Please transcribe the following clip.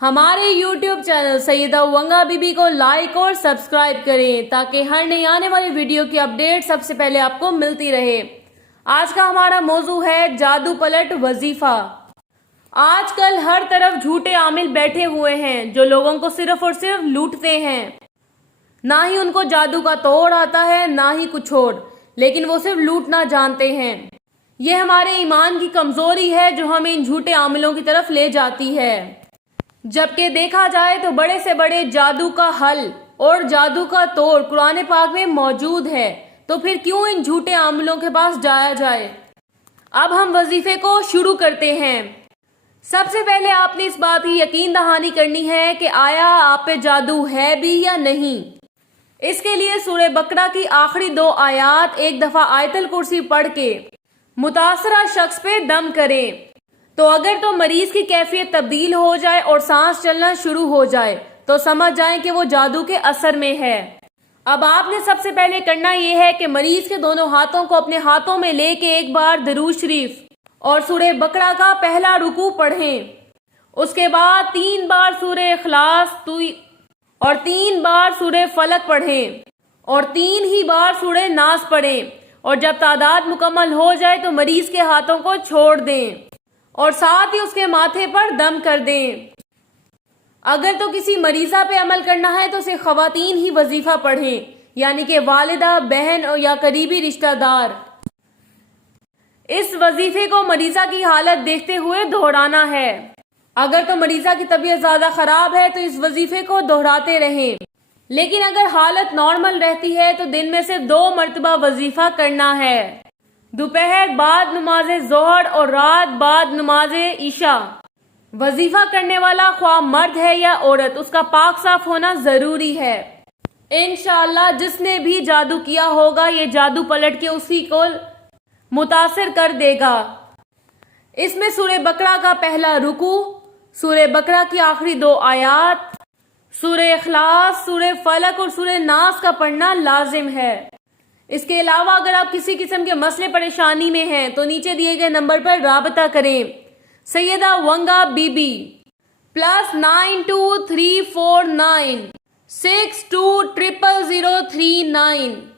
हमारे YouTube channel Syeda वंगा बीबी को like और सब्सक्राइब करें ताकि हर नई आने वाली वीडियो की अपडेट सबसे पहले आपको मिलती रहे। आज का हमारा मौजू है जादू पलट वजीफा। आजकल हर तरफ झूठे आमिल बैठे हुए हैं जो लोगों को सिर्फ और सिर्फ लूटते हैं। ना ही उनको जादू का तोड़ आता है ना ही कुछ और, लेकिन वो सिर्फ लूटना जानते हैं। ये हमारे ईमान की कमजोरी है जो हमें इन झूठे आमिलों की तरफ ले जाती है। जबकि देखा जाए तो बड़े से बड़े जादू का हल और जादू का तोड़ कुरान पाक में मौजूद है, तो फिर क्यों इन झूठे आमिलों के पास जाया जाए। अब हम वजीफे को शुरू करते हैं। सबसे पहले आपने इस बात की यकीन दहानी करनी है कि आया आप पे जादू है भी या नहीं। इसके लिए सूरह बकरा की आखिरी 2 आयात एक दफा आयतल कुर्सी पढ़ के मुतासरा शख्स पे दम करें। तो अगर तो मरीज की कैफियत तब्दील हो जाए और सांस चलना शुरू हो जाए तो समझ जाएं कि वो जादू के असर में है। अब आपने सबसे पहले करना यह है कि मरीज के दोनों हाथों को अपने हाथों में लेके एक बार दरूद शरीफ और सूरह बकरा का पहला रुकू पढ़ें। उसके बाद 3 बार सूरह इखलास और 3 बार सूरह फलक पढ़ें और 3 ही बार सूरह नास पढ़ें। और जब तादाद मुकम्मल हो जाए तो मरीज के हाथों को छोड़ दें और साथ ही उसके माथे पर दम कर दें। अगर तो किसी मरीजा पे अमल करना है तो सिर्फ खवातीन ही वजीफा पढ़ें, यानी कि वालिदा, बहन या करीबी रिश्तेदार। इस वजीफे को मरीजा की हालत देखते हुए दोहराना है। अगर तो मरीजा की तबीयत ज्यादा खराब है तो इस वजीफे को दोहराते रहें, लेकिन अगर हालत नॉर्मल रहती है तो दिन में से 2 मरतबा वजीफा करना है। दोपहर बाद नमाज जोहर और रात बाद नमाज ईशा। वजीफा करने वाला ख्वाह मर्द है या औरत, उसका पाक साफ होना जरूरी है। इंशाअल्लाह जिसने भी जादू किया होगा ये जादू पलट के उसी को मुतासिर कर देगा। इसमें सूरह बकरा का पहला रुकू, सूरह बकरा की आखिरी 2 आयात, सूरह इखलास, सूरह फलक और सूरह नास का पढ़ना लाजिम है। इसके अलावा अगर आप किसी किस्म के मसले परेशानी में हैं तो नीचे दिए गए नंबर पर राबता करें। सैयदा वंगा बीबी +923496200039।